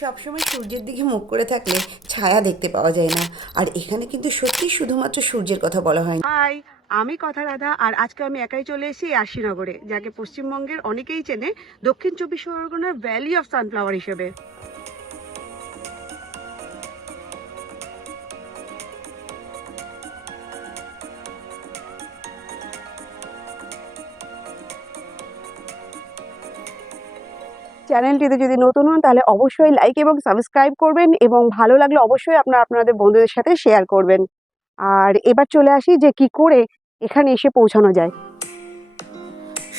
সবসময় সূর্যের দিকে মুখ করে থাকলে ছায়া দেখতে পাওয়া যায় না, আর এখানে কিন্তু সত্যি শুধুমাত্র সূর্যের কথা বলা হয় না। হাই, আমি কথা রাধা। আর আজকে আমি একাই চলে এসেছি আরশিনগরে, যাকে পশ্চিমবঙ্গের অনেকেই চেনে দক্ষিণ চব্বিশ পরগনার ভ্যালি অফ সানফ্লাওয়ার হিসেবে। চ্যানেলটিতে যদি নতুন হন তাহলে অবশ্যই লাইক এবং সাবস্ক্রাইব করবেন, এবং ভালো লাগলে অবশ্যই আপনাদের বন্ধুদের সাথে শেয়ার করবেন। আর এবার চলে আসি যে কি করে এখানে এসে পৌঁছানো যায়।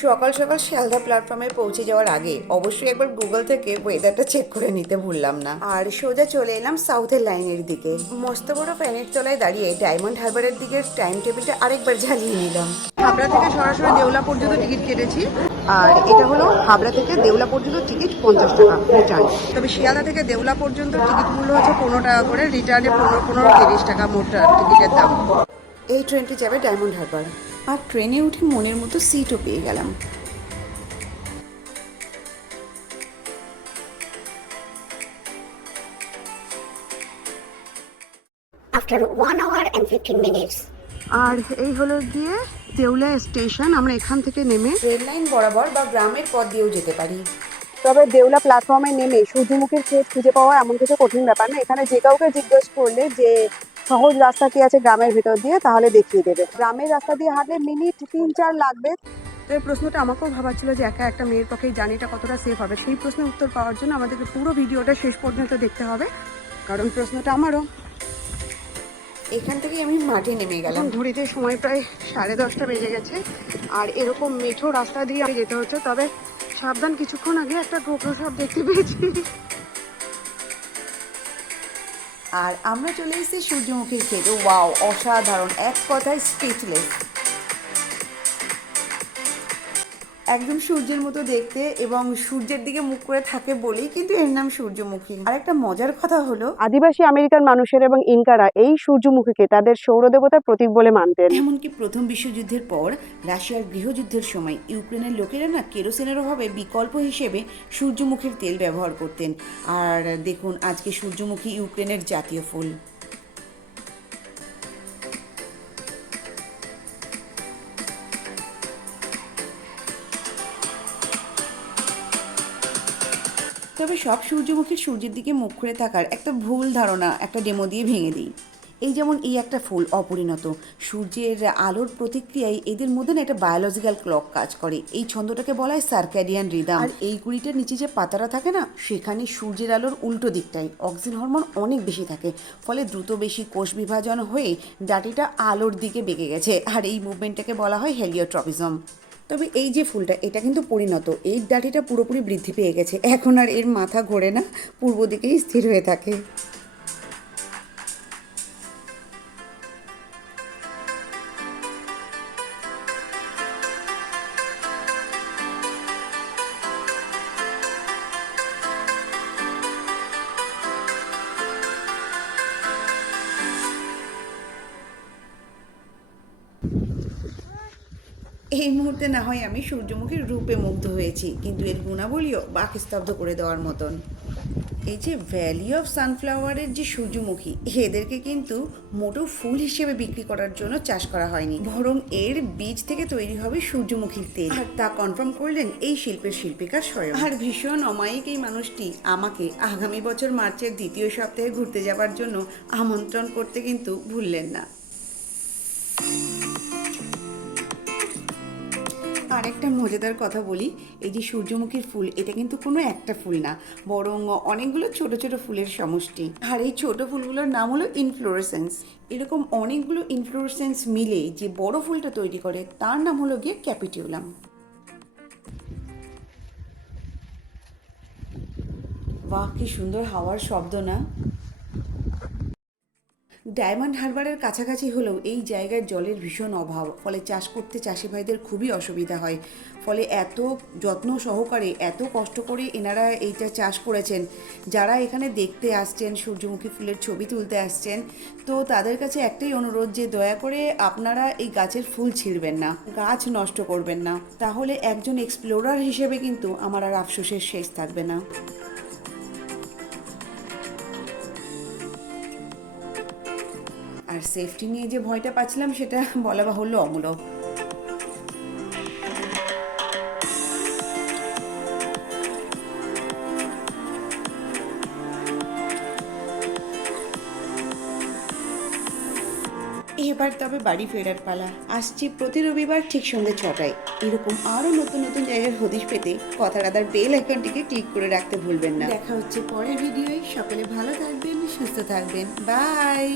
সকাল সকাল শিয়ালদা প্ল্যাটফর্মে পৌঁছে যাওয়ার আগে অবশ্যই একবার গুগল থেকে ওয়েদারটা চেক করে নিতে ভুললাম না। আর সোজা চলে এলাম সাউথের লাইনের দিকে। মস্ত বড় ফ্যানের তলায় দাঁড়িয়ে ডায়মন্ড হারবারের দিকের টাইম টেবিলটা আরেকবার ঝালিয়ে নিলাম। হাবড়া থেকে সরাসরি দেউলা পর্যন্ত টিকিট কেটেছি, আর এটা হলো হাবড়া থেকে দেউলা পর্যন্ত টিকিট 50 টাকা রিটার্ন। তবে শিয়ালদা থেকে দেউলা পর্যন্ত টিকিট মূল্য হচ্ছে 15 টাকা করে, রিটার্নে 15-30 টাকা মোট টিকিটের দাম। এই ট্রেনটি যাবে ডায়মন্ড হারবার, আর ট্রেনে উঠে মনের মতো সিটও পেয়ে গেলাম। After 1 hour and 15 minutes. আর এই হলো গিয়ে দেউলা স্টেশন। আমরা এখান থেকে নেমে রেল লাইন বরাবর বা গ্রামের পথ দিয়েও যেতে পারি। তবে দেউলা প্ল্যাটফর্মে নেমে সূর্যমুখীর ক্ষেত খুঁজে পাওয়া এমন কিছু কঠিন ব্যাপার না। এখানে যে কাউকে জিজ্ঞেস করলে যে সহজ রাস্তা কি আছে গ্রামের ভেতর দিয়ে, তাহলে দেখিয়ে দেবে। গ্রামের রাস্তা দিয়ে হাঁটলে মিনিট 3-4 লাগবে। তো এই প্রশ্নটা আমাকেও ভাবাচ্ছিল যে একা একটা মেয়ের পক্ষে এই জার্নিটা কতটা সেফ হবে। সেই প্রশ্নের উত্তর পাওয়ার জন্য আমাদেরকে পুরো ভিডিওটা শেষ পর্যন্ত দেখতে হবে, কারণ প্রশ্নটা আমারও। এখান থেকে আমি মাঠে নেমে গেলাম। ঘড়িতে সময় প্রায় 10:30 বেজে গেছে, আর এরকম মেঠো রাস্তা দিয়ে যেতে হচ্ছে। তবে সাবধান, কিছুক্ষণ আগে একটা গোপ্রো সাপ দেখতে পেয়েছি। আর আমরা চলে এসেছি সূর্যমুখীর ক্ষেত। ওয়াও, অসাধারণ, এক কথায় স্পিচলেস। একদম সূর্যের মতো দেখতে, এবং সূর্যের দিকে মুখ করে থাকে বলেই কিন্তু এর নাম সূর্যমুখী। আর একটা মজার কথা হলো, আদিবাসী আমেরিকান মানুষের এবং ইনকারা এই সূর্যমুখীকে তাদের সৌরদেবতার প্রতীক বলে মানতেন। এমনকি প্রথম বিশ্বযুদ্ধের পর রাশিয়ার গৃহযুদ্ধের সময় ইউক্রেনের লোকেরা না কেরোসিনের অভাবে বিকল্প হিসেবে সূর্যমুখীর তেল ব্যবহার করতেন। আর দেখুন, আজকে সূর্যমুখী ইউক্রেনের জাতীয় ফুল। তবে সব সূর্যমুখীর সূর্যের দিকে মুখ করে থাকার একটা ভুল ধারণা একটা ডেমো দিয়ে ভেঙে দিই। এই যেমন এই একটা ফুল অপরিণত, সূর্যের আলোর প্রতিক্রিয়ায় এদের মধ্যে না একটা বায়োলজিক্যাল ক্লক কাজ করে। এই ছন্দটাকে বলা হয় সার্ক্যাডিয়ান রিদম। আর এই কুড়িটার নিচে যে পাতারা থাকে না, সেখানে সূর্যের আলোর উল্টো দিকটায় অক্সিজেন হরমোন অনেক বেশি থাকে, ফলে দ্রুত বেশি কোষ বিভাজন হয়ে ডাটিটা আলোর দিকে বেঁকে গেছে। আর এই মুভমেন্টটাকে বলা হয় হেলিওট্রপিজম। তবে এই যে ফুলটা, এটা কিন্তু পরিণত। এই ডাঁটিটা পুরোপুরি বৃদ্ধি পেয়ে গেছে, এখন আর এর মাথা ঘোরে না, পূর্ব দিকেই স্থির হয়ে থাকে। এই মুহূর্তে না হয় আমি সূর্যমুখীর রূপে মুগ্ধ হয়েছি, কিন্তু এর গুণাবলীও বাকস্তব্ধ করে দেওয়ার মতন। এই যে ভ্যালি অফ সানফ্লাওয়ারের যে সূর্যমুখী, এদেরকে কিন্তু মোটেও ফুল হিসেবে বিক্রি করার জন্য চাষ করা হয়নি, বরং এর বীজ থেকে তৈরি হবে সূর্যমুখীর তেল। আর তা কনফার্ম করলেন এই শিল্পের শিল্পীকা স্বয়ং। আর ভীষণ অমায়িক এই মানুষটি আমাকে আগামী বছর মার্চের 2য় সপ্তাহে ঘুরতে যাবার জন্য আমন্ত্রণ করতে কিন্তু ভুললেন না। আর একটা মজাদার কথা বলি, এই যে সূর্যমুখীর ফুল, এটা কিন্তু কোনো একটা ফুল না, বরং অনেকগুলো ছোট ছোট ফুলের সমষ্টি। আর এই ছোট ফুলগুলোর নাম হলো ইনফ্লোরেসেন্স। এরকম অনেকগুলো ইনফ্লোরেসেন্স মিলে যে বড় ফুলটা তৈরি করে, তার নাম হলো গিয়ে ক্যাপিটিউলাম। বাহ, কি সুন্দর হাওয়ার শব্দ না? ডায়মন্ড হারবারের কাছাকাছি হলেও এই জায়গায় জলের ভীষণ অভাব, ফলে চাষ করতে চাষি ভাইদের খুবই অসুবিধা হয়। ফলে এত যত্ন সহকারে, এত কষ্ট করে এনারা এইটা চাষ করেছেন। যারা এখানে দেখতে আসছেন, সূর্যমুখী ফুলের ছবি তুলতে আসছেন, তো তাদের কাছে একটাই অনুরোধ যে দয়া করে আপনারা এই গাছের ফুল ছিঁড়বেন না, গাছ নষ্ট করবেন না, তাহলে একজন এক্সপ্লোরার হিসেবে কিন্তু আমার আর আফসোসের শেষ থাকবে না। আর সেফটি নিয়ে যে ভয়টা পাচ্ছিলাম সেটা বলা বাহুল্য অমূলক। এবার তবে বাড়ি ফেরার পালা। আসছি প্রতি রবিবার ঠিক সন্ধ্যে 6টায়। এরকম আরও নতুন নতুন জায়গার হদিশ পেতে কথা রাধার বেল আইকনটিকে ক্লিক করে রাখতে ভুলবেন না। দেখা হচ্ছে পরের ভিডিওয়। সকলে ভালো থাকবেন, সুস্থ থাকবেন। বাই।